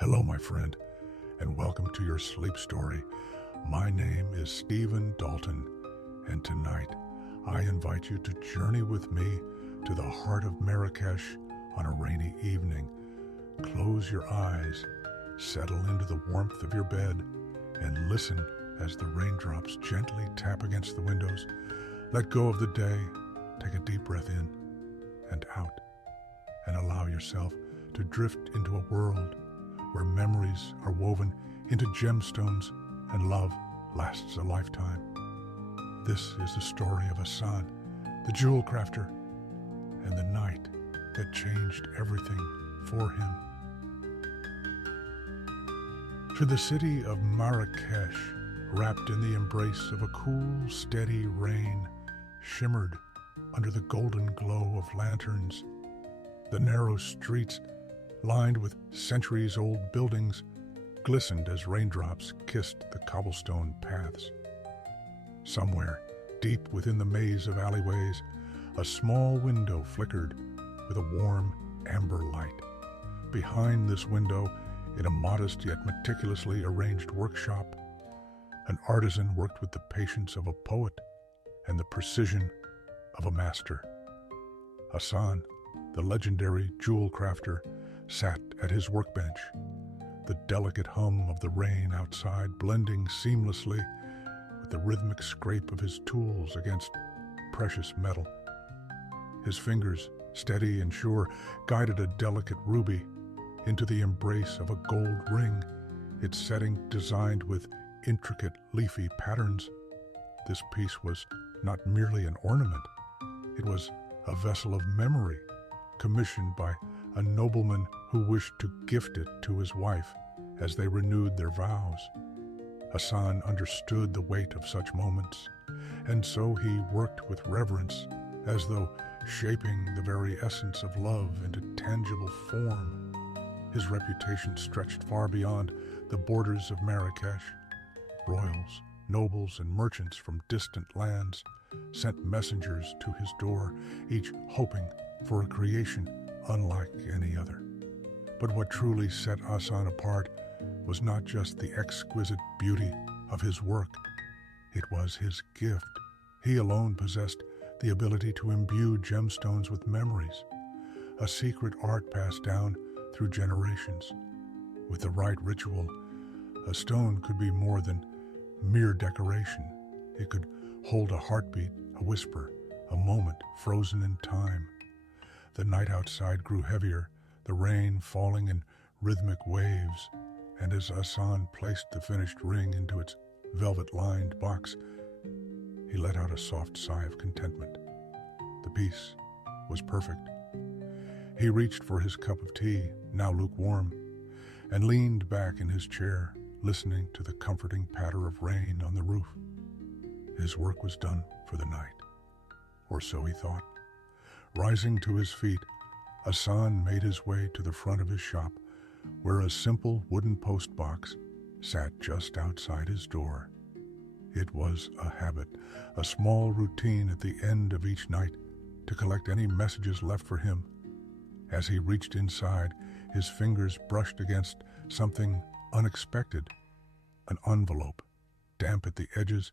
Hello, my friend, and welcome to your sleep story. My name is Stephen Dalton, and tonight I invite you to journey with me to the heart of Marrakech on a rainy evening. Close your eyes, settle into the warmth of your bed, and listen as the raindrops gently tap against the windows. Let go of the day, take a deep breath in and out, and allow yourself to drift into a world where memories are woven into gemstones and love lasts a lifetime. This is the story of Assan, the jewel crafter, and the night that changed everything for him. To the city of Marrakech, wrapped in the embrace of a cool, steady rain, shimmered under the golden glow of lanterns. The narrow streets, lined with centuries-old buildings, glistened as raindrops kissed the cobblestone paths. Somewhere, deep within the maze of alleyways, a small window flickered with a warm amber light. Behind this window, in a modest yet meticulously arranged workshop, an artisan worked with the patience of a poet and the precision of a master. Assan, the legendary jewel crafter, sat at his workbench, the delicate hum of the rain outside blending seamlessly with the rhythmic scrape of his tools against precious metal. His fingers, steady and sure, guided a delicate ruby into the embrace of a gold ring, its setting designed with intricate leafy patterns. This piece was not merely an ornament, it was a vessel of memory, commissioned by a nobleman who wished to gift it to his wife as they renewed their vows. Assan understood the weight of such moments, and so he worked with reverence, as though shaping the very essence of love into tangible form. His reputation stretched far beyond the borders of Marrakech. Royals, nobles, and merchants from distant lands sent messengers to his door, each hoping for a creation unlike any other. But what truly set Assan apart was not just the exquisite beauty of his work, it was his gift. He alone possessed the ability to imbue gemstones with memories, a secret art passed down through generations. With the right ritual, a stone could be more than mere decoration. It could hold a heartbeat, a whisper, a moment frozen in time. The night outside grew heavier, the rain falling in rhythmic waves, and as Assan placed the finished ring into its velvet-lined box, he let out a soft sigh of contentment. The piece was perfect. He reached for his cup of tea, now lukewarm, and leaned back in his chair, listening to the comforting patter of rain on the roof. His work was done for the night, or so he thought. Rising to his feet, Assan made his way to the front of his shop, where a simple wooden post box sat just outside his door. It was a habit, a small routine at the end of each night to collect any messages left for him. As he reached inside, his fingers brushed against something unexpected, an envelope, damp at the edges,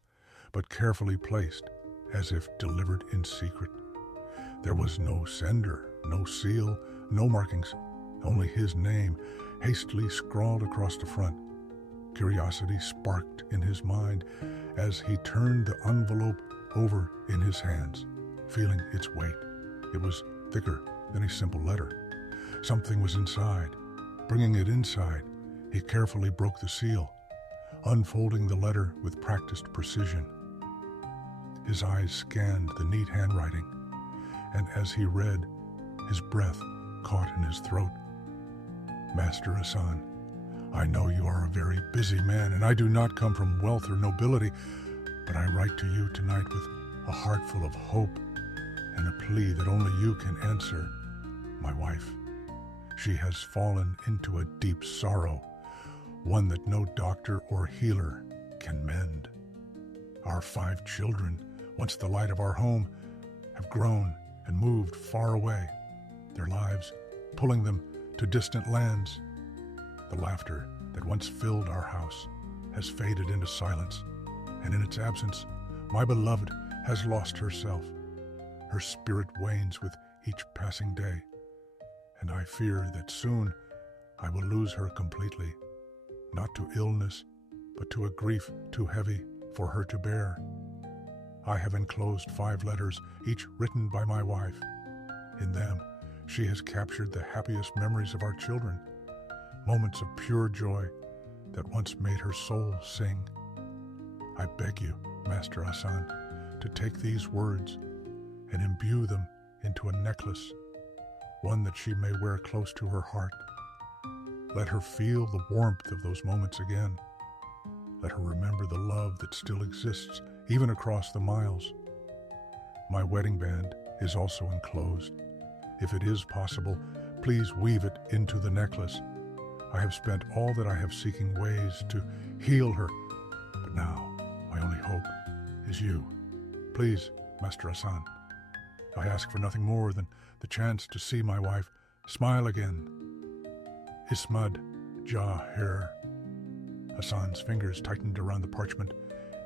but carefully placed, as if delivered in secret. There was no sender, no seal, no markings, only his name, hastily scrawled across the front. Curiosity sparked in his mind as he turned the envelope over in his hands, feeling its weight. It was thicker than a simple letter. Something was inside. Bringing it inside, he carefully broke the seal, unfolding the letter with practiced precision. His eyes scanned the neat handwriting, and as he read, his breath caught in his throat. Master Assan, I know you are a very busy man, and I do not come from wealth or nobility, but I write to you tonight with a heart full of hope and a plea that only you can answer. My wife, she has fallen into a deep sorrow, one that no doctor or healer can mend. Our 5 children, once the light of our home, have grown and moved far away, their lives pulling them to distant lands. The laughter that once filled our house has faded into silence, and in its absence, my beloved has lost herself. Her spirit wanes with each passing day, and I fear that soon I will lose her completely, not to illness, but to a grief too heavy for her to bear. I have enclosed 5 letters, each written by my wife. In them, she has captured the happiest memories of our children, moments of pure joy that once made her soul sing. I beg you, Master Assan, to take these words and imbue them into a necklace, one that she may wear close to her heart. Let her feel the warmth of those moments again. Let her remember the love that still exists, even across the miles. My wedding band is also enclosed. If it is possible, please weave it into the necklace. I have spent all that I have seeking ways to heal her, but now my only hope is you. Please, Master Assan, I ask for nothing more than the chance to see my wife smile again. Ismad Jahir. Assan's fingers tightened around the parchment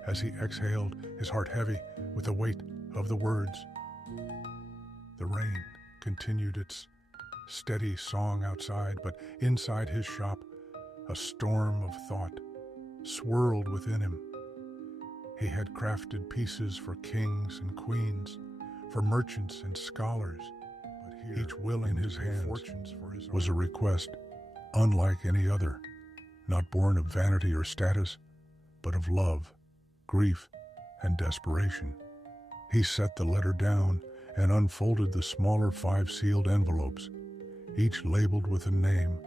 as he exhaled, his heart heavy with the weight of the words. The rain continued its steady song outside, but inside his shop, a storm of thought swirled within him. He had crafted pieces for kings and queens, for merchants and scholars, but here, each will in his hands was a request unlike any other, not born of vanity or status, but of love, grief, and desperation. He set the letter down and unfolded the smaller 5 sealed envelopes, each labeled with a name.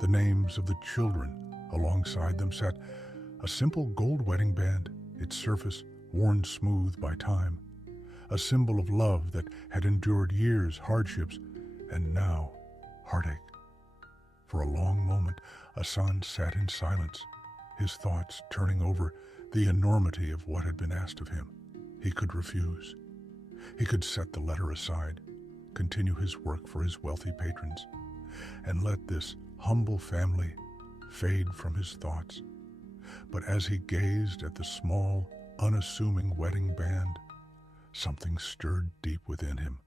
The names of the children. Alongside them sat a simple gold wedding band, its surface worn smooth by time, a symbol of love that had endured years' hardships and now heartache. For a long moment, Assan sat in silence, his thoughts turning over the enormity of what had been asked of him. He could refuse. He could set the letter aside, continue his work for his wealthy patrons, and let this humble family fade from his thoughts. But as he gazed at the small, unassuming wedding band, something stirred deep within him.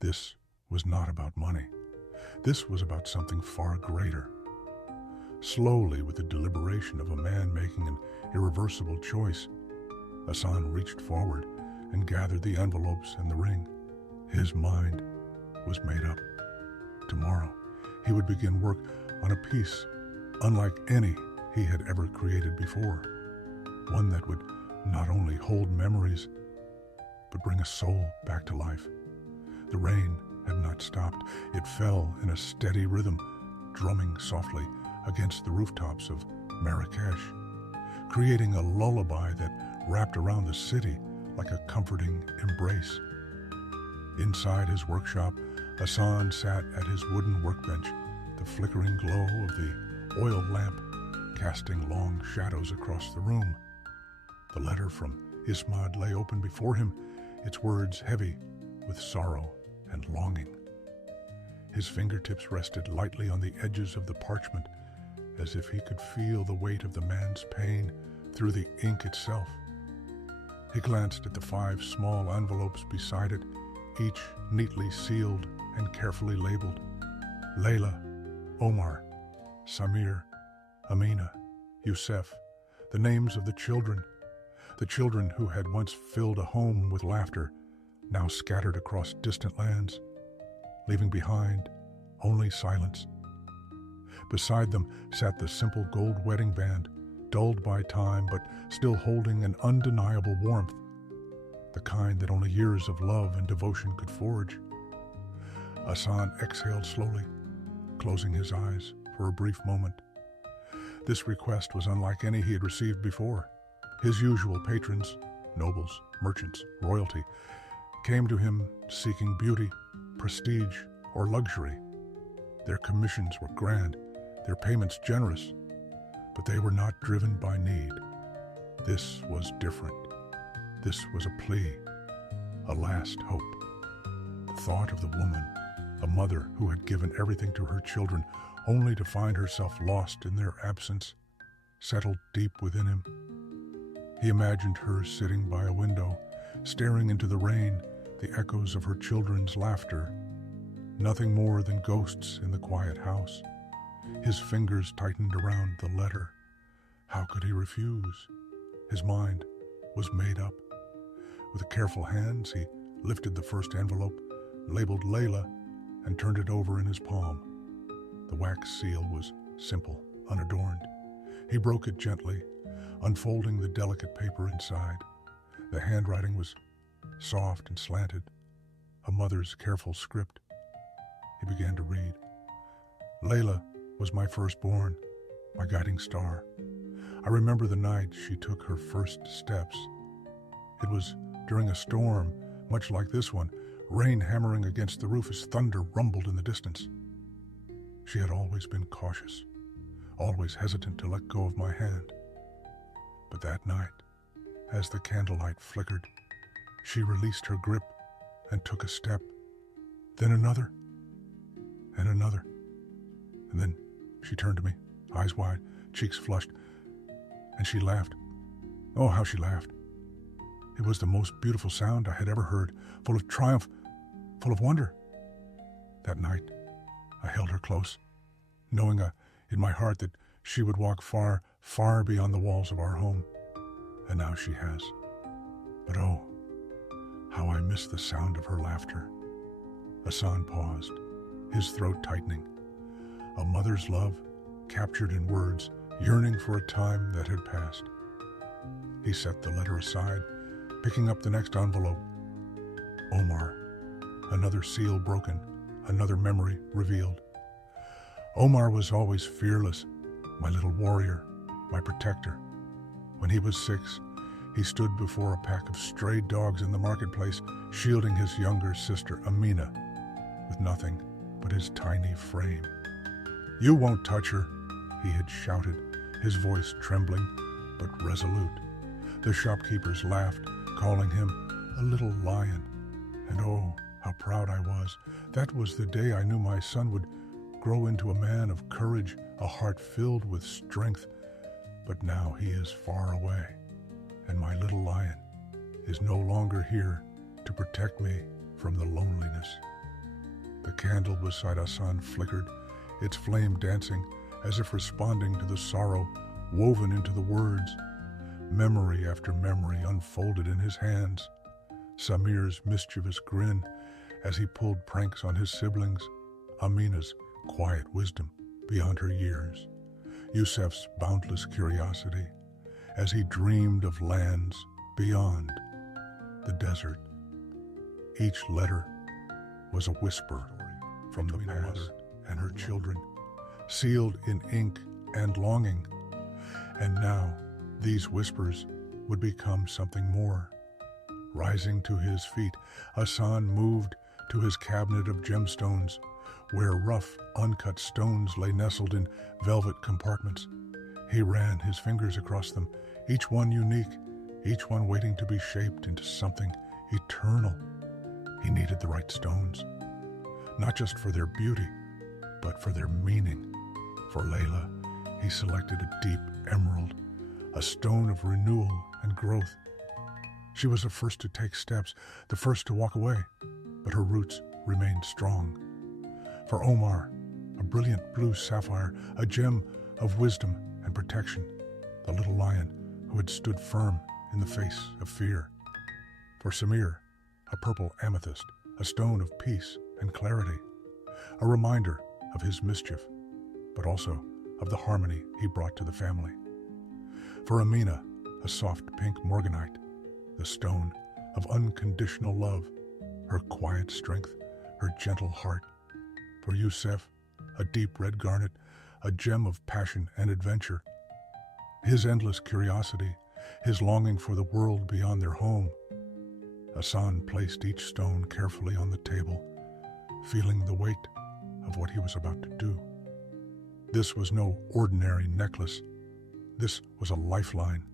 This was not about money. This was about something far greater. Slowly, with the deliberation of a man making an irreversible choice, Assan reached forward and gathered the envelopes and the ring. His mind was made up. Tomorrow, he would begin work on a piece unlike any he had ever created before, one that would not only hold memories, but bring a soul back to life. The rain had not stopped. It fell in a steady rhythm, drumming softly against the rooftops of Marrakech, creating a lullaby that wrapped around the city like a comforting embrace. Inside his workshop, Assan sat at his wooden workbench, the flickering glow of the oil lamp casting long shadows across the room. The letter from Ismad lay open before him, its words heavy with sorrow and longing. His fingertips rested lightly on the edges of the parchment, as if he could feel the weight of the man's pain through the ink itself. He glanced at the 5 small envelopes beside it, each neatly sealed and carefully labeled. Layla, Omar, Samir, Amina, Youssef, the names of the children who had once filled a home with laughter, now scattered across distant lands, leaving behind only silence. Beside them sat the simple gold wedding band, dulled by time but still holding an undeniable warmth, the kind that only years of love and devotion could forge. Assan exhaled slowly, closing his eyes for a brief moment. This request was unlike any he had received before. His usual patrons, nobles, merchants, royalty, came to him seeking beauty, prestige, or luxury. Their commissions were grand, their payments generous, but they were not driven by need. This was different. This was a plea, a last hope. The thought of the woman, a mother who had given everything to her children, only to find herself lost in their absence, settled deep within him. He imagined her sitting by a window, staring into the rain, the echoes of her children's laughter, nothing more than ghosts in the quiet house. His fingers tightened around the letter. How could he refuse? His mind was made up. With careful hands, he lifted the first envelope, labeled Layla, and turned it over in his palm. The wax seal was simple, unadorned. He broke it gently, unfolding the delicate paper inside. The handwriting was soft and slanted, a mother's careful script. He began to read. Layla was my firstborn, my guiding star. I remember the night she took her first steps. It was during a storm, much like this one, rain hammering against the roof as thunder rumbled in the distance. She had always been cautious, always hesitant to let go of my hand. But that night, as the candlelight flickered, she released her grip and took a step, then another, and another. And then she turned to me, eyes wide, cheeks flushed, and she laughed. Oh, how she laughed. It was the most beautiful sound I had ever heard, full of triumph, full of wonder. That night, I held her close, knowing in my heart that she would walk far, far beyond the walls of our home. And now she has. But oh, how I miss the sound of her laughter. Assan paused, his throat tightening. A mother's love, captured in words, yearning for a time that had passed. He set the letter aside, picking up the next envelope. Omar, another seal broken, another memory revealed. Omar was always fearless, my little warrior, my protector. When he was 6, he stood before a pack of stray dogs in the marketplace, shielding his younger sister, Amina, with nothing but his tiny frame. "You won't touch her," he had shouted, his voice trembling but resolute. The shopkeepers laughed, calling him a little lion. And oh, how proud I was. That was the day I knew my son would grow into a man of courage, a heart filled with strength. But now he is far away, and my little lion is no longer here to protect me from the loneliness. The candle beside Assan flickered, its flame dancing as if responding to the sorrow woven into the words. Memory after memory unfolded in his hands. Samir's mischievous grin as he pulled pranks on his siblings, Amina's quiet wisdom beyond her years, Yusef's boundless curiosity as he dreamed of lands beyond the desert. Each letter was a whisper from the past and her children, sealed in ink and longing. And now these whispers would become something more. Rising to his feet, Assan moved to his cabinet of gemstones, where rough, uncut stones lay nestled in velvet compartments. He ran his fingers across them, each one unique, each one waiting to be shaped into something eternal. He needed the right stones, not just for their beauty, but for their meaning. For Layla, he selected a deep emerald, a stone of renewal and growth. She was the first to take steps, the first to walk away, but her roots remained strong. For Omar, a brilliant blue sapphire, a gem of wisdom and protection, the little lion who had stood firm in the face of fear. For Samir, a purple amethyst, a stone of peace and clarity, a reminder of his mischief, but also of the harmony he brought to the family. For Amina, a soft pink morganite, the stone of unconditional love, her quiet strength, her gentle heart. For Yusef, a deep red garnet, a gem of passion and adventure. His endless curiosity, his longing for the world beyond their home. Assan placed each stone carefully on the table, feeling the weight of what he was about to do. This was no ordinary necklace. This was a lifeline,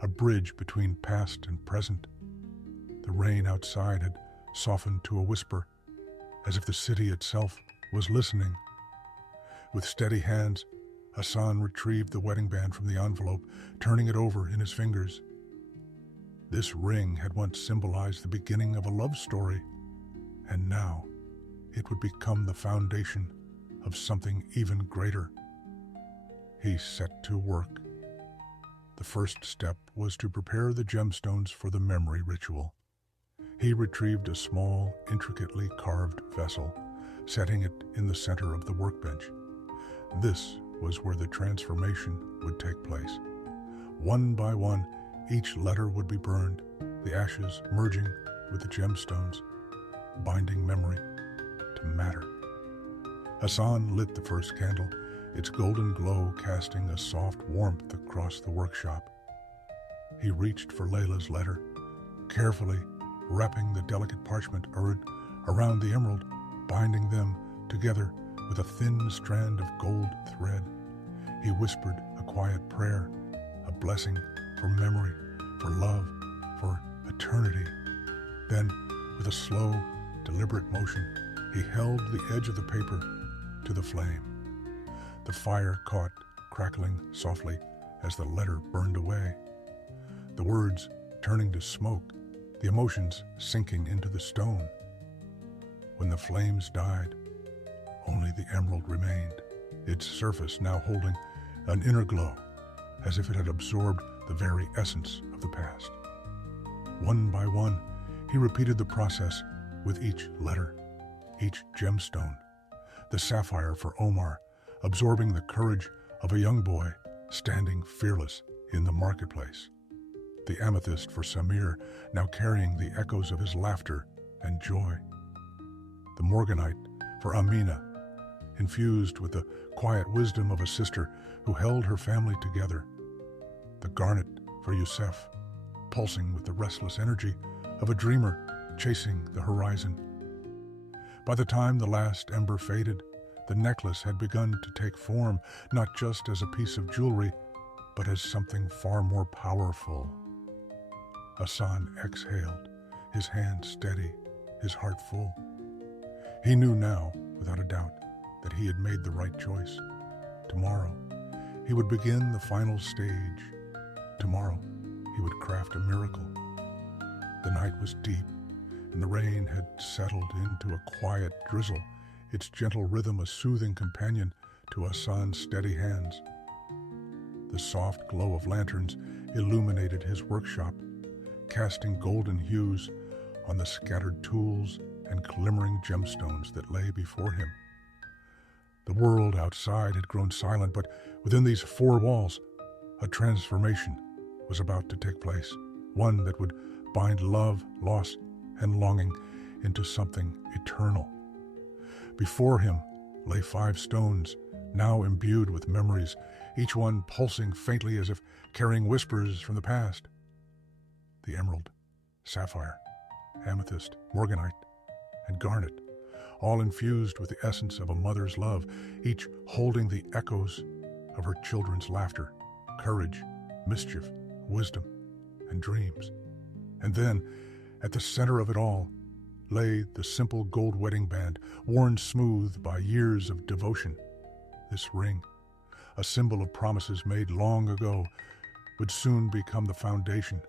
a bridge between past and present. The rain outside had softened to a whisper, as if the city itself was listening. With steady hands, Assan retrieved the wedding band from the envelope, turning it over in his fingers. This ring had once symbolized the beginning of a love story, and now it would become the foundation of something even greater. He set to work. The first step was to prepare the gemstones for the memory ritual. He retrieved a small, intricately carved vessel, setting it in the center of the workbench. This was where the transformation would take place. One by one, each letter would be burned, the ashes merging with the gemstones, binding memory to matter. Assan lit the first candle, its golden glow casting a soft warmth across the workshop. He reached for Layla's letter, carefully wrapping the delicate parchment around the emerald, binding them together with a thin strand of gold thread. He whispered a quiet prayer, a blessing for memory, for love, for eternity. Then, with a slow, deliberate motion, he held the edge of the paper to the flame. The fire caught, crackling softly as the letter burned away. The words turning to smoke, the emotions sinking into the stone. When the flames died, only the emerald remained, its surface now holding an inner glow, as if it had absorbed the very essence of the past. One by one, he repeated the process with each letter, each gemstone. The sapphire for Omar, absorbing the courage of a young boy standing fearless in the marketplace. The amethyst for Samir, now carrying the echoes of his laughter and joy. The morganite for Amina, infused with the quiet wisdom of a sister who held her family together. The garnet for Youssef, pulsing with the restless energy of a dreamer chasing the horizon. By the time the last ember faded, the necklace had begun to take form, not just as a piece of jewelry, but as something far more powerful. Assan exhaled, his hand steady, his heart full. He knew now, without a doubt, that he had made the right choice. Tomorrow, he would begin the final stage. Tomorrow, he would craft a miracle. The night was deep, and the rain had settled into a quiet drizzle, its gentle rhythm a soothing companion to Assan's steady hands. The soft glow of lanterns illuminated his workshop, casting golden hues on the scattered tools and glimmering gemstones that lay before him. The world outside had grown silent, but within these four walls, a transformation was about to take place, one that would bind love, loss, and longing into something eternal. Before him lay 5 stones, now imbued with memories, each one pulsing faintly as if carrying whispers from the past. The emerald, sapphire, amethyst, morganite, and garnet, all infused with the essence of a mother's love, each holding the echoes of her children's laughter, courage, mischief, wisdom, and dreams. And then, at the center of it all, lay the simple gold wedding band, worn smooth by years of devotion. This ring, a symbol of promises made long ago, would soon become the foundation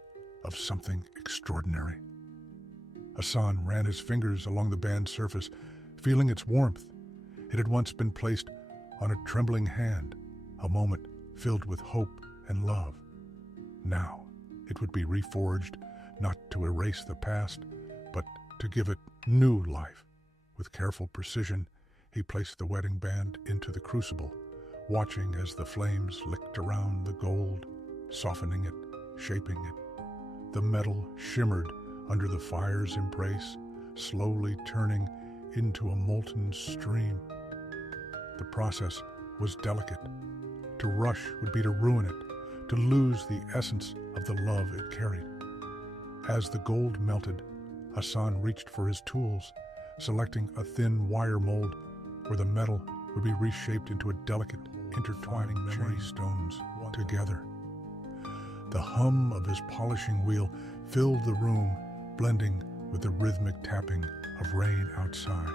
of something extraordinary. Assan ran his fingers along the band's surface, feeling its warmth. It had once been placed on a trembling hand, a moment filled with hope and love. Now it would be reforged, not to erase the past, but to give it new life. With careful precision, he placed the wedding band into the crucible, watching as the flames licked around the gold, softening it, shaping it. The metal shimmered under the fire's embrace, slowly turning into a molten stream. The process was delicate. To rush would be to ruin it, to lose the essence of the love it carried. As the gold melted, Assan reached for his tools, selecting a thin wire mold where the metal would be reshaped into a delicate, intertwining memory stones together. The hum of his polishing wheel filled the room, blending with the rhythmic tapping of rain outside.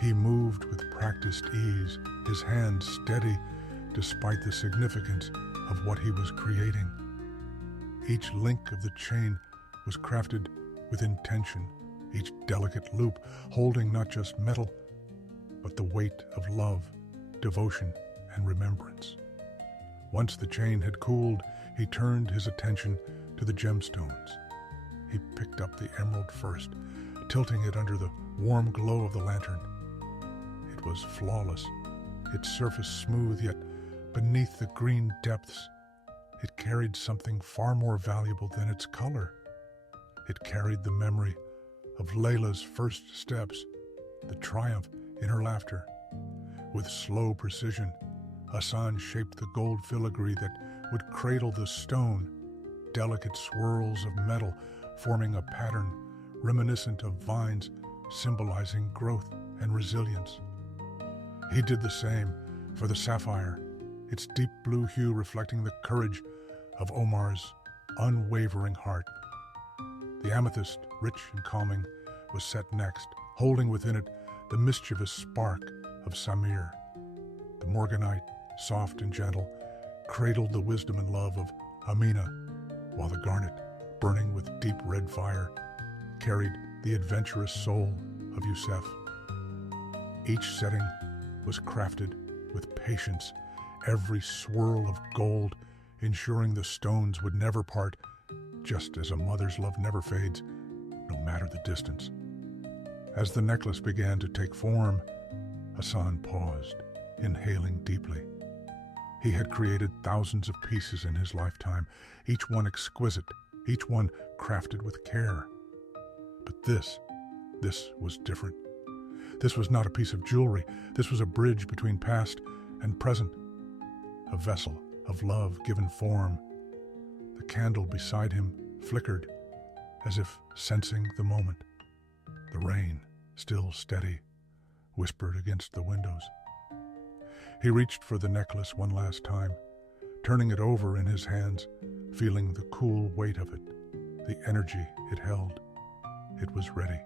He moved with practiced ease, his hand steady despite the significance of what he was creating. Each link of the chain was crafted with intention, each delicate loop holding not just metal, but the weight of love, devotion, and remembrance. Once the chain had cooled, he turned his attention to the gemstones. He picked up the emerald first, tilting it under the warm glow of the lantern. It was flawless, its surface smooth, yet beneath the green depths, it carried something far more valuable than its color. It carried the memory of Layla's first steps, the triumph in her laughter. With slow precision, Assan shaped the gold filigree that would cradle the stone, delicate swirls of metal forming a pattern reminiscent of vines symbolizing growth and resilience. He did the same for the sapphire, its deep blue hue reflecting the courage of Omar's unwavering heart. The amethyst, rich and calming, was set next, holding within it the mischievous spark of Samir. The morganite, soft and gentle, cradled the wisdom and love of Amina, while the garnet, burning with deep red fire, carried the adventurous soul of Yusef. Each setting was crafted with patience, every swirl of gold ensuring the stones would never part, just as a mother's love never fades, no matter the distance. As the necklace began to take form, Assan paused, inhaling deeply. He had created thousands of pieces in his lifetime, each one exquisite, each one crafted with care. But this was different. This was not a piece of jewelry. This was a bridge between past and present, a vessel of love given form. The candle beside him flickered, as if sensing the moment. The rain, still steady, whispered against the windows. He reached for the necklace one last time, turning it over in his hands, feeling the cool weight of it, the energy it held. It was ready.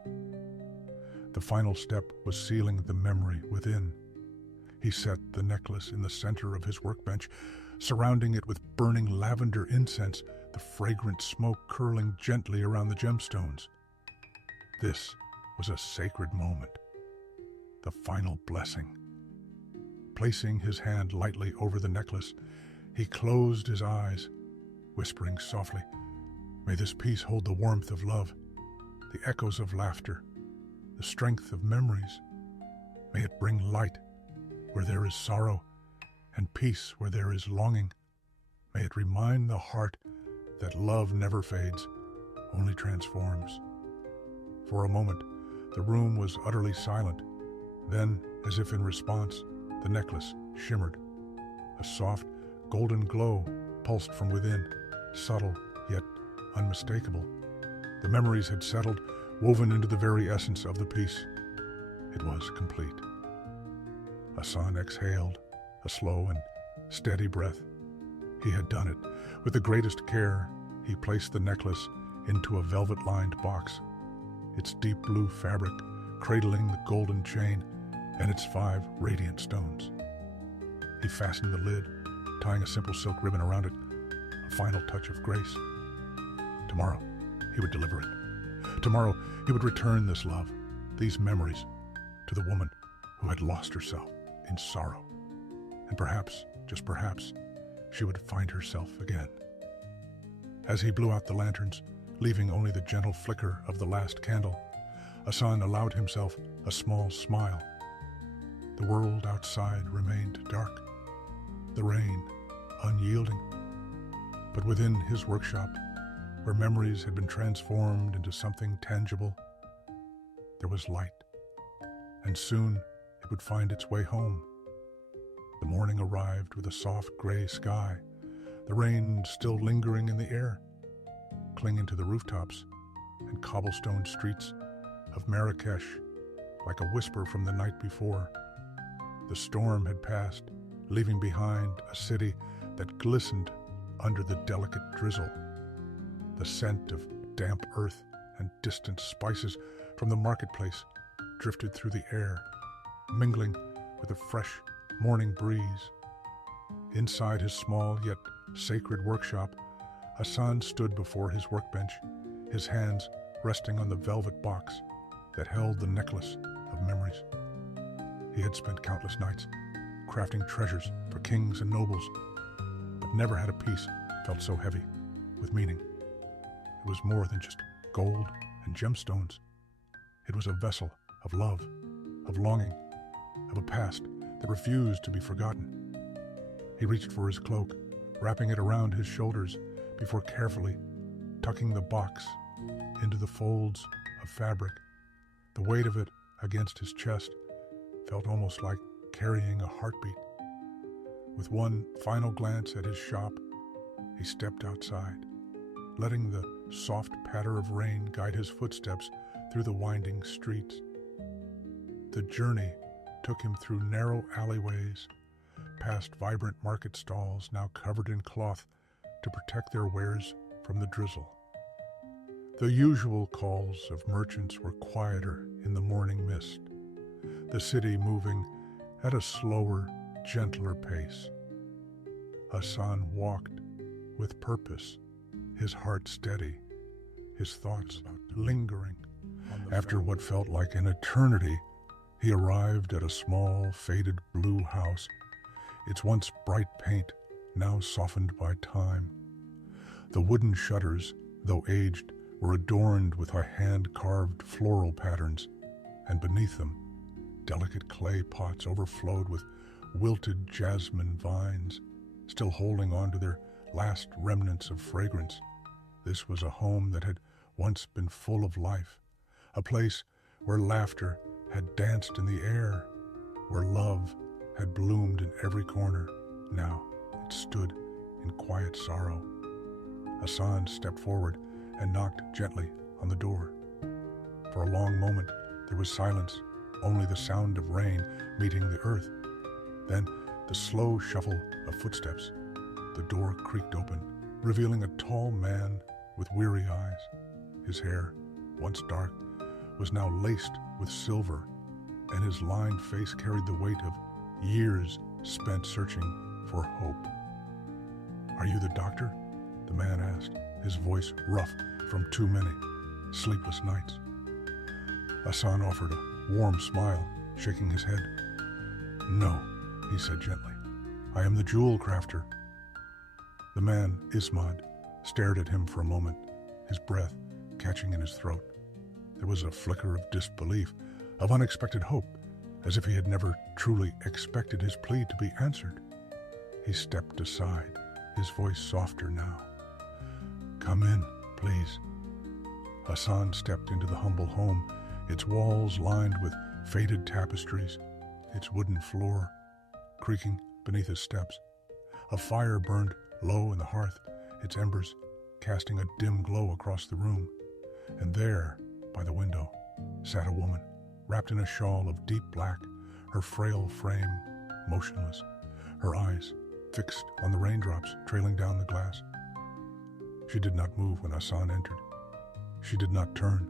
The final step was sealing the memory within. He set the necklace in the center of his workbench, surrounding it with burning lavender incense, the fragrant smoke curling gently around the gemstones. This was a sacred moment, the final blessing. Placing his hand lightly over the necklace, he closed his eyes, whispering softly, "May this piece hold the warmth of love, the echoes of laughter, the strength of memories. May it bring light where there is sorrow and peace where there is longing. May it remind the heart that love never fades, only transforms." For a moment, the room was utterly silent. Then, as if in response, the necklace shimmered. A soft, golden glow pulsed from within, subtle yet unmistakable. The memories had settled, woven into the very essence of the piece. It was complete. Assan exhaled, a slow and steady breath. He had done it. With the greatest care, he placed the necklace into a velvet-lined box, its deep blue fabric cradling the golden chain and its 5 radiant stones. He fastened the lid, tying a simple silk ribbon around it, a final touch of grace. Tomorrow, he would deliver it. Tomorrow, he would return this love, these memories, to the woman who had lost herself in sorrow. And perhaps, just perhaps, she would find herself again. As he blew out the lanterns, leaving only the gentle flicker of the last candle, Assan allowed himself a small smile. The world outside remained dark, the rain unyielding. But within his workshop, where memories had been transformed into something tangible, there was light, and soon it would find its way home. The morning arrived with a soft gray sky, the rain still lingering in the air, clinging to the rooftops and cobblestone streets of Marrakech like a whisper from the night before. The storm had passed, leaving behind a city that glistened under the delicate drizzle. The scent of damp earth and distant spices from the marketplace drifted through the air, mingling with the fresh morning breeze. Inside his small yet sacred workshop, Assan stood before his workbench, his hands resting on the velvet box that held the necklace of memories. He had spent countless nights crafting treasures for kings and nobles, but never had a piece felt so heavy with meaning. It was more than just gold and gemstones. It was a vessel of love, of longing, of a past that refused to be forgotten. He reached for his cloak, wrapping it around his shoulders before carefully tucking the box into the folds of fabric. The weight of it against his chest felt almost like carrying a heartbeat. With one final glance at his shop, he stepped outside, letting the soft patter of rain guide his footsteps through the winding streets. The journey took him through narrow alleyways, past vibrant market stalls now covered in cloth to protect their wares from the drizzle. The usual calls of merchants were quieter in the morning mist, the city moving at a slower, gentler pace. Assan walked with purpose, his heart steady, his thoughts lingering. After what felt like an eternity, he arrived at a small, faded blue house, its once bright paint now softened by time. The wooden shutters, though aged, were adorned with hand-carved floral patterns, and beneath them, delicate clay pots overflowed with wilted jasmine vines, still holding on to their last remnants of fragrance. This was a home that had once been full of life, a place where laughter had danced in the air, where love had bloomed in every corner. Now it stood in quiet sorrow. Assan stepped forward and knocked gently on the door. For a long moment there was silence, only the sound of rain meeting the earth. Then the slow shuffle of footsteps. The door creaked open, revealing a tall man with weary eyes. His hair, once dark, was now laced with silver, and his lined face carried the weight of years spent searching for hope. "Are you the doctor?" the man asked, his voice rough from too many sleepless nights. Assan offered a warm smile, shaking his head. "No," he said gently. "I am the jewel crafter." The man, Ismad, stared at him for a moment, his breath catching in his throat. There was a flicker of disbelief, of unexpected hope, as if he had never truly expected his plea to be answered. He stepped aside, his voice softer now. "Come in, please." Assan stepped into the humble home, its walls lined with faded tapestries, its wooden floor creaking beneath his steps. A fire burned low in the hearth, its embers casting a dim glow across the room. And there, by the window, sat a woman, wrapped in a shawl of deep black, her frail frame motionless, her eyes fixed on the raindrops trailing down the glass. She did not move when Assan entered. She did not turn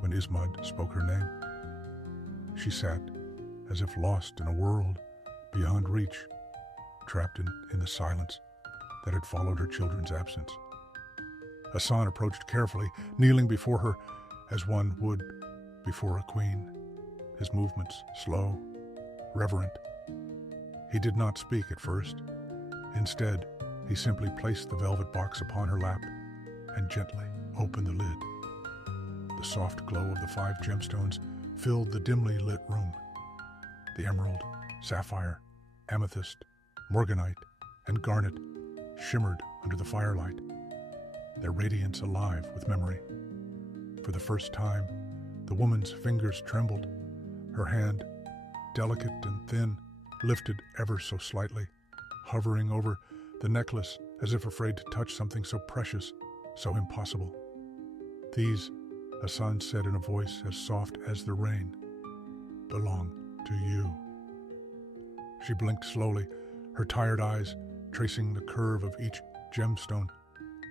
when Ismad spoke her name. She sat as if lost in a world beyond reach, trapped in the silence that had followed her children's absence. Assan approached carefully, kneeling before her as one would before a queen, his movements slow, reverent. He did not speak at first. Instead, he simply placed the velvet box upon her lap and gently opened the lid. The soft glow of the 5 gemstones filled the dimly lit room. The emerald, sapphire, amethyst, morganite, and garnet shimmered under the firelight, their radiance alive with memory. For the first time, the woman's fingers trembled, her hand, delicate and thin, lifted ever so slightly, hovering over the necklace as if afraid to touch something so precious, so impossible. "These," Assan said in a voice as soft as the rain, "belong to you." She blinked slowly, her tired eyes tracing the curve of each gemstone,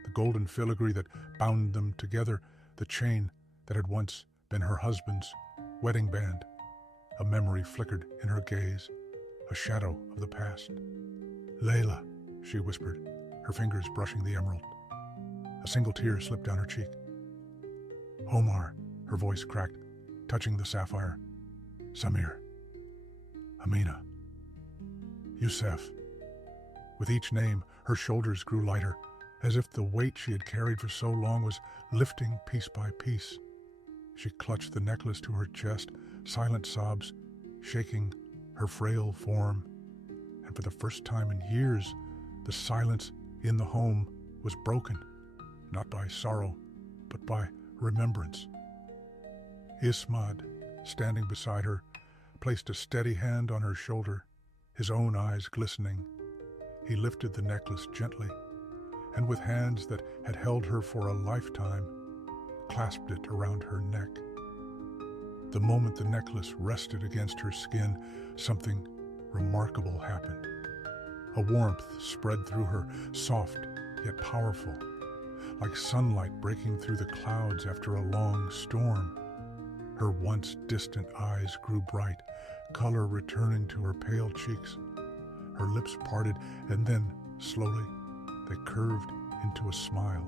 the golden filigree that bound them together, the chain that had once been her husband's wedding band. A memory flickered in her gaze, a shadow of the past. "Layla," she whispered, her fingers brushing the emerald. A single tear slipped down her cheek. "Omar," her voice cracked, touching the sapphire. "Samir. Amina. Youssef." With each name, her shoulders grew lighter, as if the weight she had carried for so long was lifting piece by piece. She clutched the necklace to her chest, silent sobs shaking her frail form, and for the first time in years, the silence in the home was broken, not by sorrow, but by remembrance. Ismad, standing beside her, placed a steady hand on her shoulder, his own eyes glistening. He lifted the necklace gently, and with hands that had held her for a lifetime, clasped it around her neck. The moment the necklace rested against her skin, something remarkable happened. A warmth spread through her, soft yet powerful, like sunlight breaking through the clouds after a long storm. Her once distant eyes grew bright, color returning to her pale cheeks. Her lips parted, and then, slowly, they curved into a smile.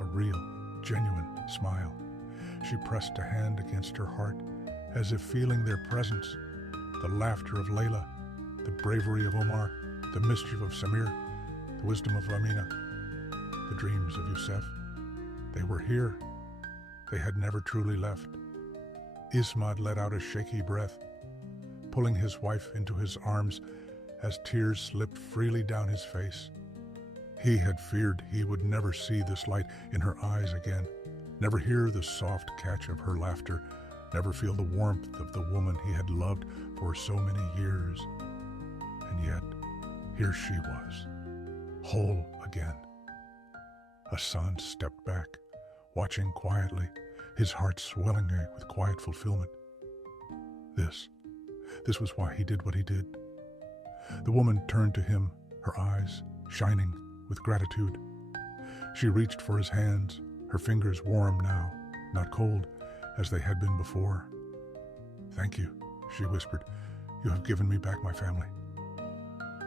A real, genuine smile. She pressed a hand against her heart, as if feeling their presence. The laughter of Layla, the bravery of Omar, the mischief of Samir, the wisdom of Amina, the dreams of Youssef. They were here. They had never truly left. Ismad let out a shaky breath, pulling his wife into his arms as tears slipped freely down his face. He had feared he would never see this light in her eyes again, never hear the soft catch of her laughter, never feel the warmth of the woman he had loved for so many years. And yet, here she was, whole again. Assan stepped back, watching quietly, his heart swelling with quiet fulfillment. This was why he did what he did. The woman turned to him, her eyes shining with gratitude. She reached for his hands, her fingers warm now, not cold as they had been before. "Thank you," she whispered. "You have given me back my family."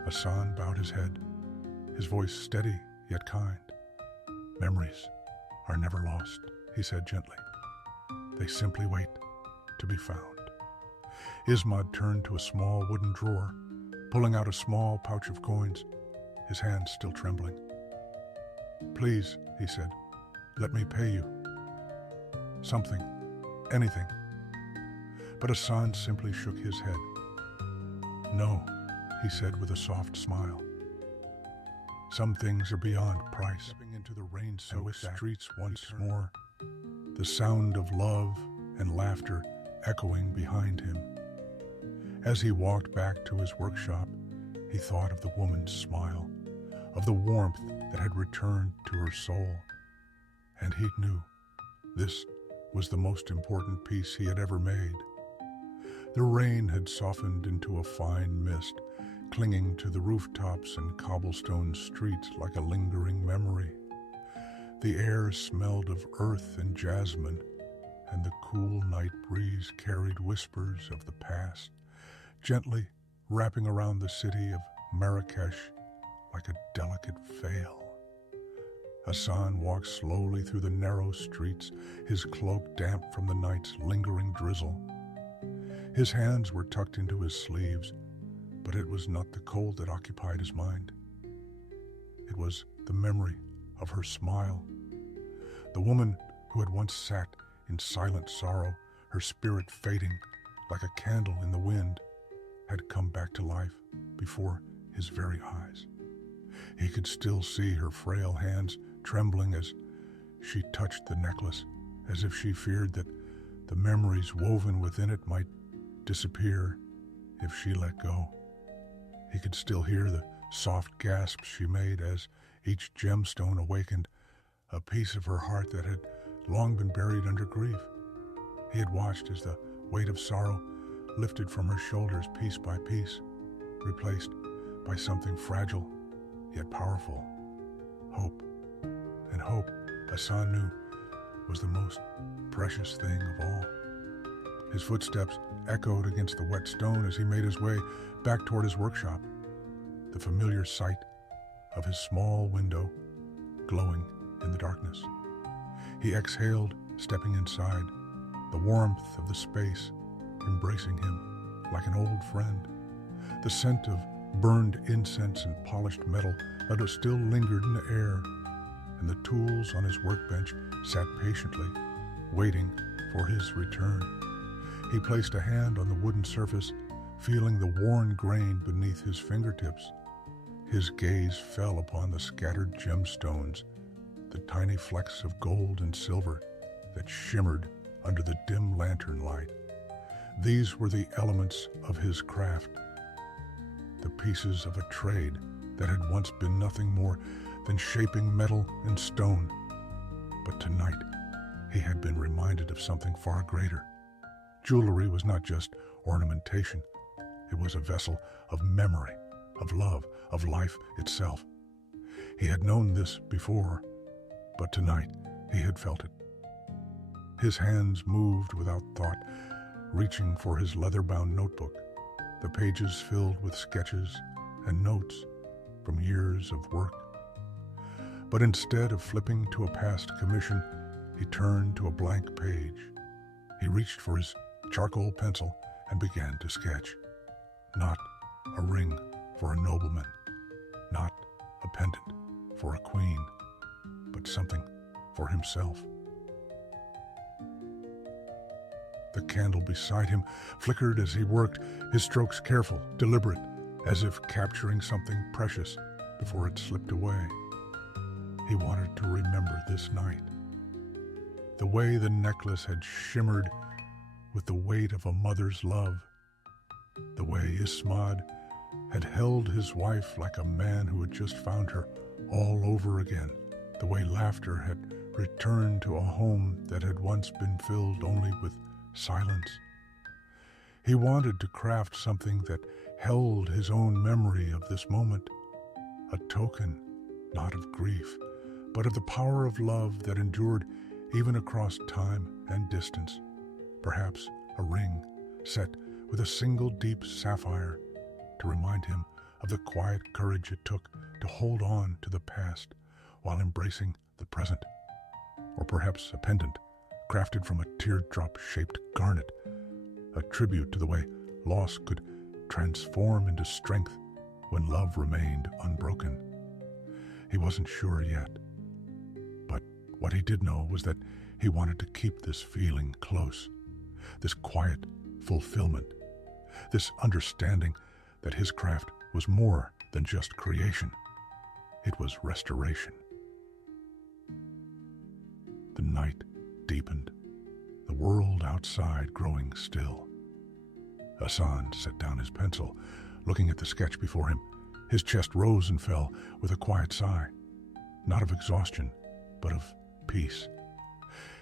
Assan bowed his head, his voice steady yet kind. "Memories are never lost," he said gently. "They simply wait to be found." Ismad turned to a small wooden drawer, pulling out a small pouch of coins, his hands still trembling. "Please," he said, "let me pay you. Something, anything." But Assan simply shook his head. "No," he said with a soft smile. "Some things are beyond price." Stepping into the rain-soaked streets once more, the sound of love and laughter echoing behind him. As he walked back to his workshop, he thought of the woman's smile, of the warmth that had returned to her soul. And he knew this was the most important piece he had ever made. The rain had softened into a fine mist, clinging to the rooftops and cobblestone streets like a lingering memory. The air smelled of earth and jasmine, and the cool night breeze carried whispers of the past, gently wrapping around the city of Marrakech like a delicate veil. Assan walked slowly through the narrow streets, his cloak damp from the night's lingering drizzle. His hands were tucked into his sleeves, but it was not the cold that occupied his mind. It was the memory of her smile. The woman who had once sat in silent sorrow, her spirit fading like a candle in the wind, had come back to life before his very eyes. He could still see her frail hands trembling as she touched the necklace, as if she feared that the memories woven within it might disappear if she let go. He could still hear the soft gasps she made as each gemstone awakened a piece of her heart that had long been buried under grief. He had watched as the weight of sorrow lifted from her shoulders piece by piece, replaced by something fragile yet powerful, hope. And hope, Assan knew, was the most precious thing of all. His footsteps echoed against the wet stone as he made his way back toward his workshop. The familiar sight of his small window glowing in the darkness. He exhaled, stepping inside, the warmth of the space embracing him like an old friend. The scent of burned incense and polished metal that still lingered in the air, and the tools on his workbench sat patiently, waiting for his return. He placed a hand on the wooden surface, feeling the worn grain beneath his fingertips. His gaze fell upon the scattered gemstones, the tiny flecks of gold and silver that shimmered under the dim lantern light. These were the elements of his craft, the pieces of a trade that had once been nothing more than shaping metal and stone. But tonight, he had been reminded of something far greater. Jewelry was not just ornamentation. It was a vessel of memory, of love, of life itself. He had known this before, but tonight he had felt it. His hands moved without thought, reaching for his leather-bound notebook, the pages filled with sketches and notes from years of work. But instead of flipping to a past commission, he turned to a blank page. He reached for his charcoal pencil and began to sketch. Not a ring for a nobleman, not a pendant for a queen, but something for himself. The candle beside him flickered as he worked, his strokes careful, deliberate, as if capturing something precious before it slipped away. He wanted to remember this night. The way the necklace had shimmered with the weight of a mother's love. The way Ismad had held his wife like a man who had just found her all over again. The way laughter had returned to a home that had once been filled only with silence. He wanted to craft something that held his own memory of this moment, a token not of grief, but of the power of love that endured even across time and distance. Perhaps a ring set with a single deep sapphire to remind him of the quiet courage it took to hold on to the past while embracing the present. Or perhaps a pendant crafted from a teardrop-shaped garnet, a tribute to the way loss could transform into strength when love remained unbroken. He wasn't sure yet, but what he did know was that he wanted to keep this feeling close, this quiet fulfillment, this understanding that his craft was more than just creation. It was restoration. The night deepened, the world outside growing still. Assan set down his pencil, looking at the sketch before him. His chest rose and fell with a quiet sigh, not of exhaustion, but of peace.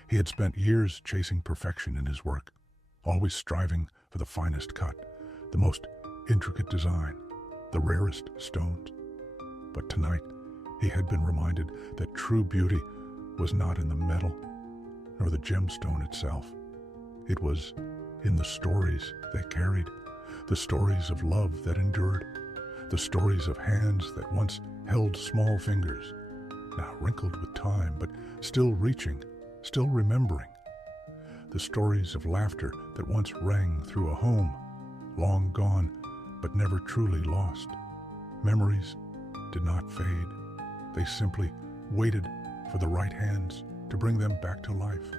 He had spent years chasing perfection in his work, always striving for the finest cut, the most intricate design, the rarest stones. But tonight, he had been reminded that true beauty was not in the metal, nor the gemstone itself. It was in the stories they carried, the stories of love that endured, the stories of hands that once held small fingers, now wrinkled with time, but still reaching, still remembering. The stories of laughter that once rang through a home, long gone, but never truly lost. Memories did not fade. They simply waited for the right hands to bring them back to life.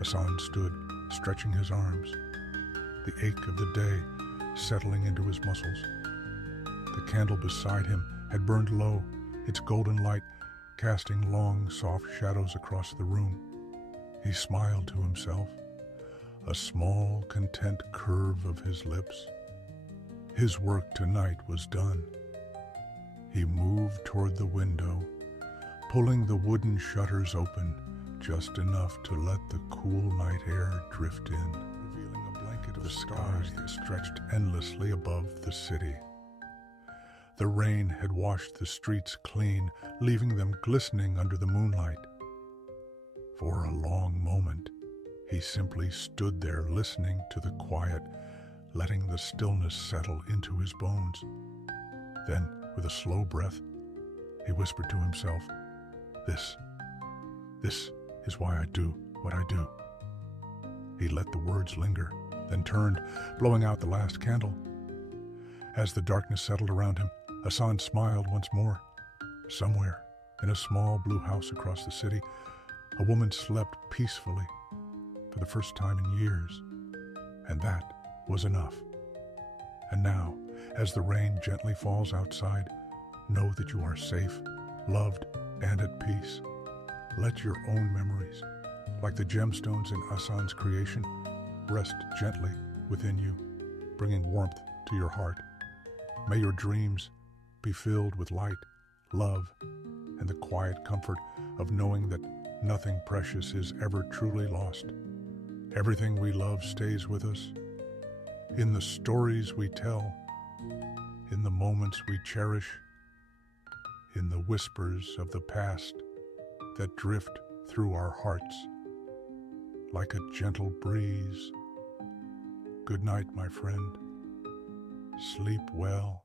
Assan stood, stretching his arms, the ache of the day settling into his muscles. The candle beside him had burned low, its golden light casting long, soft shadows across the room. He smiled to himself, a small, content curve of his lips. His work tonight was done. He moved toward the window, pulling the wooden shutters open just enough to let the cool night air drift in, revealing a blanket of stars that stretched endlessly above the city. The rain had washed the streets clean, leaving them glistening under the moonlight. For a long moment, He simply stood there listening to the quiet, letting the stillness settle into his bones. Then, with a slow breath, he whispered to himself, This is why I do what I do." He let the words linger, then turned, blowing out the last candle. As the darkness settled around him, Assan smiled once more. Somewhere, in a small blue house across the city, a woman slept peacefully for the first time in years, and that was enough. And now, as the rain gently falls outside, know that you are safe, loved, and at peace. Let your own memories, like the gemstones in Assan's creation, rest gently within you, bringing warmth to your heart. May your dreams be filled with light, love, and the quiet comfort of knowing that nothing precious is ever truly lost. Everything we love stays with us, in the stories we tell, in the moments we cherish, in the whispers of the past that drift through our hearts like a gentle breeze. Good night, my friend. Sleep well.